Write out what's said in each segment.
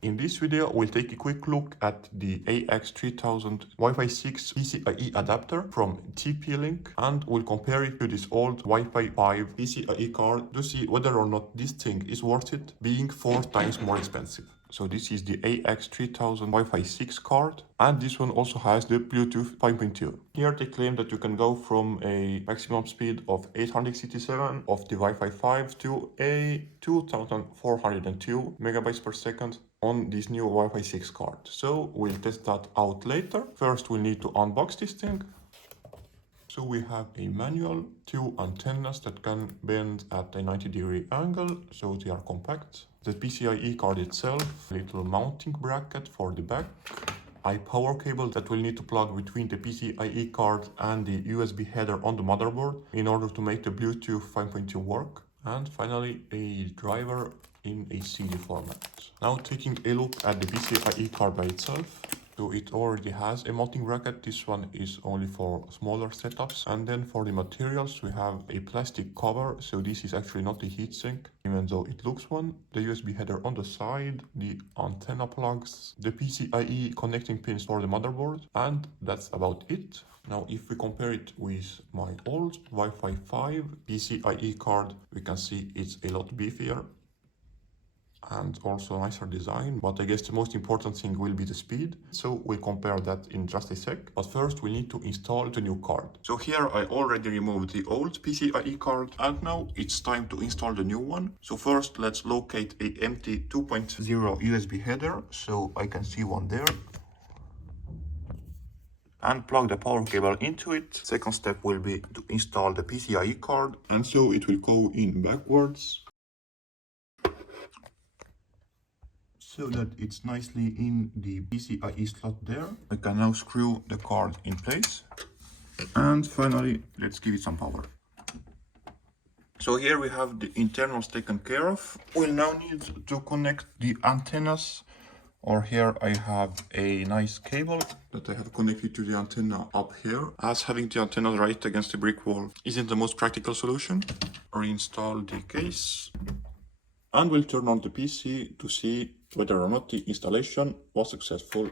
In this video, we'll take a quick look at the AX3000 Wi-Fi 6 PCIe adapter from TP-Link, and we'll compare it to this old Wi-Fi 5 PCIe card to see whether or not this thing is worth it being 4 times more expensive. So this is the AX3000 Wi-Fi 6 card, and this one also has the Bluetooth 5.2. Here they claim that you can go from a maximum speed of 867 of the Wi-Fi 5 to a 2402 megabytes per second on this new Wi-Fi 6 card. So we'll test that out later. First we'll need to unbox this thing. So we have a manual, 2 antennas that can bend at a 90-degree angle, so they are compact. The PCIe card itself, a little mounting bracket for the back, a power cable that will need to plug between the PCIe card and the USB header on the motherboard in order to make the Bluetooth 5.2 work, and finally a driver in a CD format. Now taking a look at the PCIe card by itself. So it already has a mounting bracket. This one is only for smaller setups. And then for the materials, we have a plastic cover. So this is actually not a heatsink, even though it looks one. The USB header on the side, the antenna plugs, the PCIe connecting pins for the motherboard, and that's about it. Now, if we compare it with my old Wi-Fi 5 PCIe card, we can see it's a lot beefier and also nicer design, but I guess the most important thing will be the speed. So we'll compare that in just a sec. But first we need to install the new card. So here I already removed the old PCIe card, and now it's time to install the new one. So first let's locate a empty 2.0 USB header, so I can see one there, and plug the power cable into it. Second step will be to install the PCIe card, and so it will go in backwards, so that it's nicely in the PCIe slot there. I can now screw the card in place. And finally, let's give it some power. So here we have the internals taken care of. We'll now need to connect the antennas, or here I have a nice cable that I have connected to the antenna up here, as having the antenna right against the brick wall isn't the most practical solution. Reinstall the case, and we'll turn on the PC to see whether or not the installation was successful.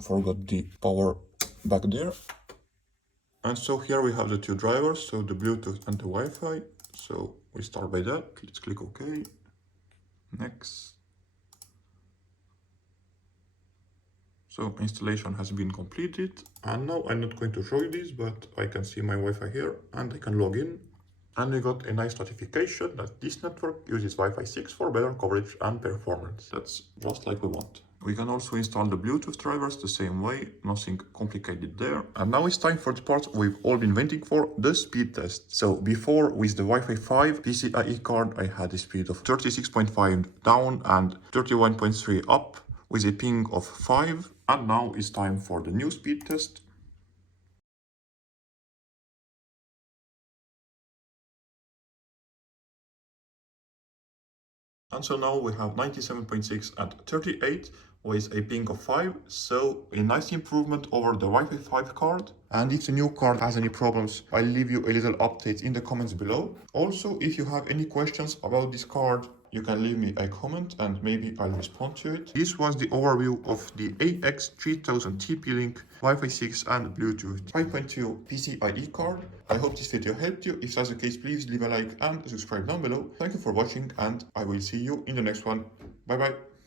Forgot the power back there. And so here we have the two drivers, so the Bluetooth and the Wi-Fi. So we start by that. Let's click OK. Next. So installation has been completed. And now I'm not going to show you this, but I can see my Wi-Fi here and I can log in. And we got a nice notification that this network uses Wi-Fi 6 for better coverage and performance. That's just like we want. We can also install the Bluetooth drivers the same way, nothing complicated there. And now it's time for the part we've all been waiting for, the speed test. So before, with the Wi-Fi 5 PCIe card, I had a speed of 36.5 down and 31.3 up with a ping of 5. And now it's time for the new speed test. And so now we have 97.6 at 38 with a ping of 5, so a nice improvement over the Wi-Fi 5 card. And if the new card has any problems, I'll leave you a little update in the comments below. Also, if you have any questions about this card, you can leave me a comment and maybe I'll respond to it. This was the overview of the AX3000 TP-Link Wi-Fi 6 and Bluetooth 5.2 PCIe card. I hope this video helped you. If that's the case, please leave a like and subscribe down below. Thank you for watching, and I will see you in the next one. Bye bye.